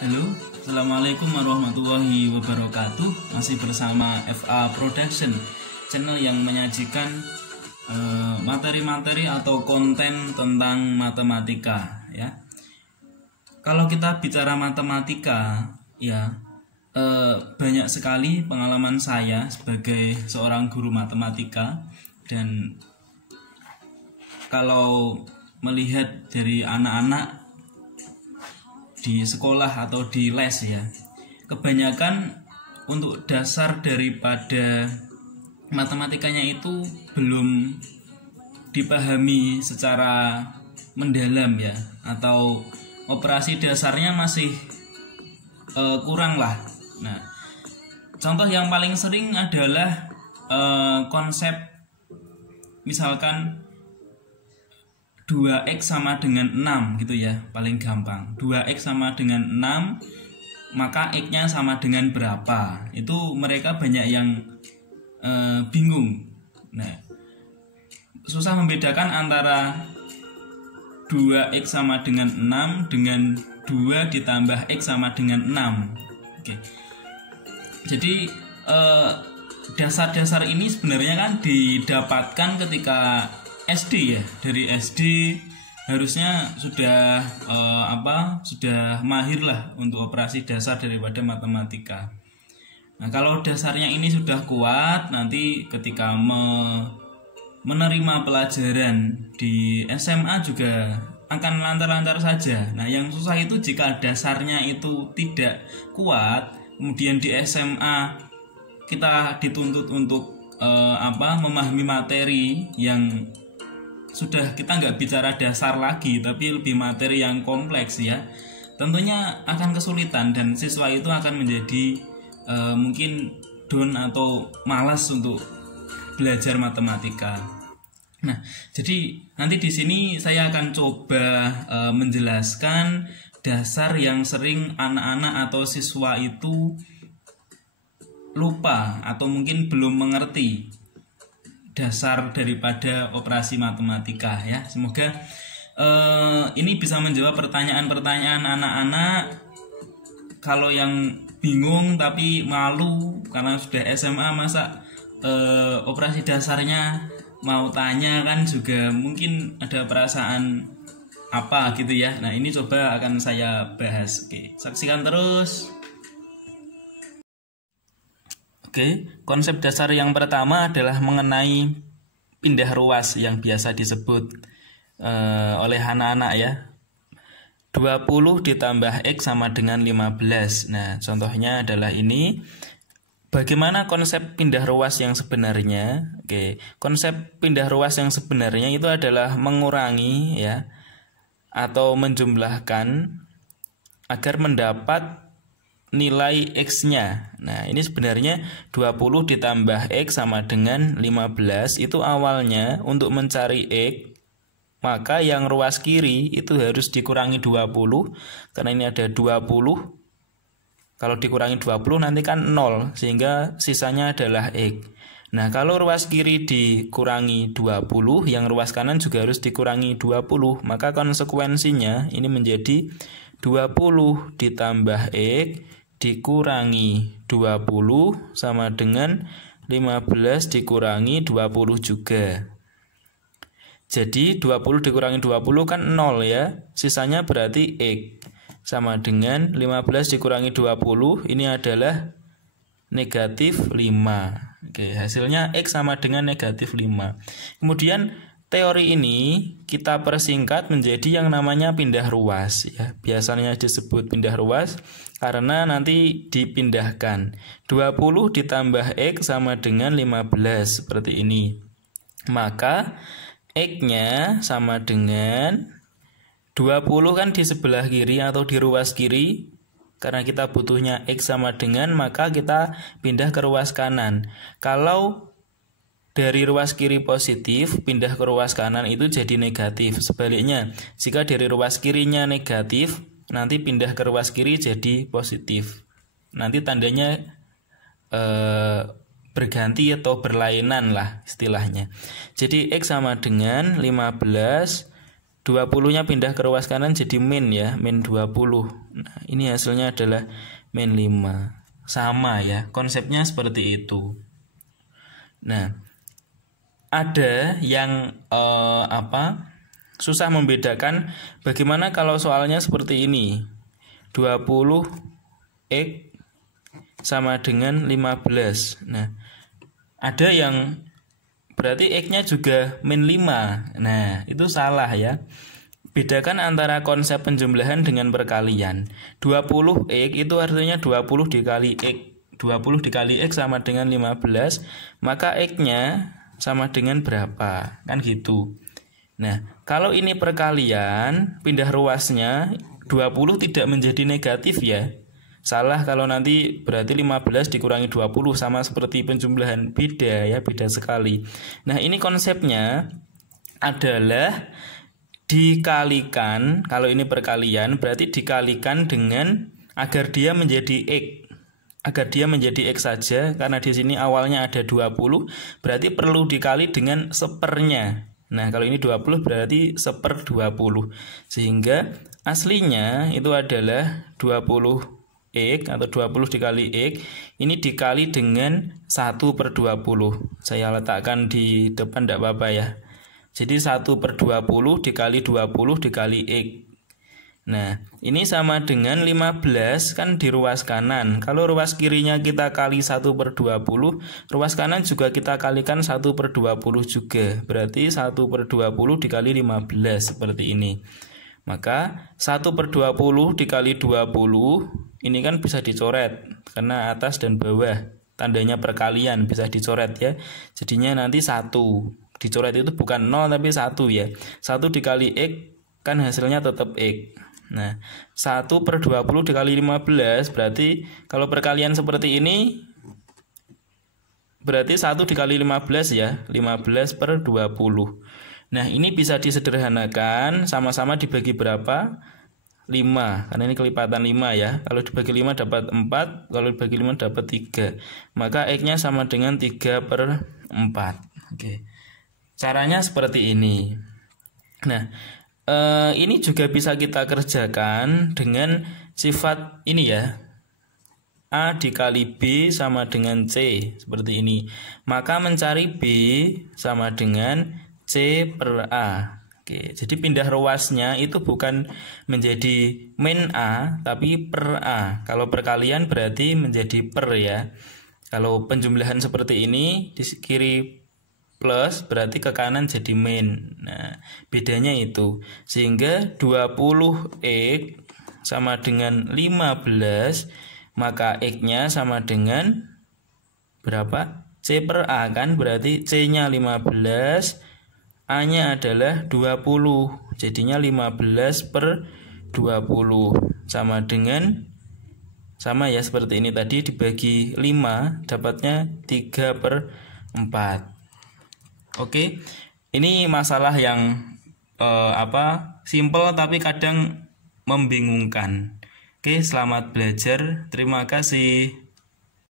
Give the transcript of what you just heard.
Halo, Assalamualaikum warahmatullahi wabarakatuh. Masih bersama FA Production, channel yang menyajikan materi-materi atau konten tentang matematika ya. Kalau kita bicara matematika ya, banyak sekali pengalaman saya sebagai seorang guru matematika. Dan kalau melihat dari anak-anak di sekolah atau di les ya, kebanyakan untuk dasar daripada matematikanya itu belum dipahami secara mendalam ya, atau operasi dasarnya masih kurang lah. Nah, contoh yang paling sering adalah konsep misalkan 2x sama dengan 6 gitu ya, paling gampang. 2x sama dengan 6, maka x-nya sama dengan berapa? Itu mereka banyak yang bingung. Nah, susah membedakan antara 2x sama dengan 6 dengan 2 ditambah x sama dengan 6. Oke. Jadi dasar-dasar ini sebenarnya kan didapatkan ketika SD ya. Dari SD harusnya sudah sudah mahir lah untuk operasi dasar daripada matematika. Nah, kalau dasarnya ini sudah kuat, nanti ketika menerima pelajaran di SMA juga akan lancar-lancar saja. Nah, yang susah itu jika dasarnya itu tidak kuat, kemudian di SMA kita dituntut untuk memahami materi yang sudah kita nggak bicara dasar lagi, tapi lebih materi yang kompleks ya. Tentunya akan kesulitan dan siswa itu akan menjadi mungkin down atau malas untuk belajar matematika. Nah, jadi nanti di sini saya akan coba menjelaskan dasar yang sering anak-anak atau siswa itu lupa atau mungkin belum mengerti dasar daripada operasi matematika ya. Semoga ini bisa menjawab pertanyaan-pertanyaan anak-anak. Kalau yang bingung tapi malu karena sudah SMA, masa operasi dasarnya mau tanya kan juga mungkin ada perasaan apa gitu ya. Nah, ini coba akan saya bahas. Oke, saksikan terus. Oke, konsep dasar yang pertama adalah mengenai pindah ruas yang biasa disebut oleh anak-anak ya. 20 ditambah X sama dengan 15. Nah, contohnya adalah ini. Bagaimana konsep pindah ruas yang sebenarnya? Oke, konsep pindah ruas yang sebenarnya itu adalah mengurangi ya, atau menjumlahkan agar mendapat nilai X-nya. Nah, ini sebenarnya 20 ditambah X sama dengan 15. Itu awalnya untuk mencari X, maka yang ruas kiri itu harus dikurangi 20. Karena ini ada 20. Kalau dikurangi 20 nanti kan 0, sehingga sisanya adalah X. Nah, kalau ruas kiri dikurangi 20, yang ruas kanan juga harus dikurangi 20. Maka konsekuensinya ini menjadi 20 ditambah X dikurangi 20 sama dengan 15 dikurangi 20 juga. Jadi 20 dikurangi 20 kan 0 ya. Sisanya berarti X sama dengan 15 dikurangi 20, ini adalah negatif 5. Oke, hasilnya X sama dengan negatif 5. Kemudian teori ini kita persingkat menjadi yang namanya pindah ruas ya. Biasanya disebut pindah ruas karena nanti dipindahkan. 20 ditambah X sama dengan 15 seperti ini. Maka X-nya sama dengan 20 kan di sebelah kiri atau di ruas kiri. Karena kita butuhnya X sama dengan, maka kita pindah ke ruas kanan. Kalau dari ruas kiri positif, pindah ke ruas kanan itu jadi negatif. Sebaliknya, jika dari ruas kirinya negatif, nanti pindah ke ruas kiri jadi positif. Nanti tandanya berganti atau berlainan lah istilahnya. Jadi X sama dengan 15 20-nya pindah ke ruas kanan jadi min ya, min 20. Nah, ini hasilnya adalah min 5. Sama ya, konsepnya seperti itu. Nah, ada yang susah membedakan bagaimana kalau soalnya seperti ini. 20x sama dengan 15. Nah, ada yang berarti X-nya juga min 5. Nah, itu salah ya. Bedakan antara konsep penjumlahan dengan perkalian. 20X itu artinya 20 dikali X. 20 dikali X sama dengan 15. Maka X-nya sama dengan berapa? Kan gitu. Nah, kalau ini perkalian, pindah ruasnya 20 tidak menjadi negatif ya. Salah kalau nanti berarti 15 dikurangi 20 sama seperti penjumlahan, beda ya, beda sekali. Nah, ini konsepnya adalah dikalikan, kalau ini perkalian berarti dikalikan dengan agar dia menjadi X. Agar dia menjadi X saja, karena di sini awalnya ada 20, berarti perlu dikali dengan sepernya. Nah, kalau ini 20 berarti seper 20. Sehingga aslinya itu adalah 20 X atau 20 dikali X ini dikali dengan 1/20. Saya letakkan di depan tidak apa-apa ya. Jadi 1/20 dikali 20 dikali X. Nah, ini sama dengan 15 kan di ruas kanan. Kalau ruas kirinya kita kali 1/20, ruas kanan juga kita kalikan 1/20 juga. Berarti 1/20 dikali 15 seperti ini. Maka 1/20 dikali 20 ini kan bisa dicoret karena atas dan bawah tandanya perkalian bisa dicoret ya. Jadinya nanti 1. Dicoret itu bukan 0 tapi 1 ya. 1 dikali X kan hasilnya tetap X. Nah, 1/20 dikali 15 berarti kalau perkalian seperti ini berarti 1 dikali 15 ya, 15/20. Nah, ini bisa disederhanakan, sama-sama dibagi berapa? 5, karena ini kelipatan 5 ya. Kalau dibagi 5 dapat 4, kalau dibagi 5 dapat 3. Maka X-nya sama dengan 3/4. Oke. Caranya seperti ini. Nah, ini juga bisa kita kerjakan dengan sifat ini ya. A dikali B sama dengan C, seperti ini. Maka mencari B sama dengan C/A. Oke, jadi pindah ruasnya itu bukan menjadi min A tapi per A. Kalau perkalian berarti menjadi per ya. Kalau penjumlahan seperti ini di kiri plus berarti ke kanan jadi min. Nah, bedanya itu. Sehingga 20X sama dengan 15, maka X-nya sama dengan berapa? C/A kan, berarti C-nya 15, A-nya adalah 20, jadinya 15/20 sama dengan, sama ya seperti ini tadi, dibagi 5 dapatnya 3/4. Oke, ini masalah yang simple tapi kadang membingungkan. Oke, selamat belajar, terima kasih.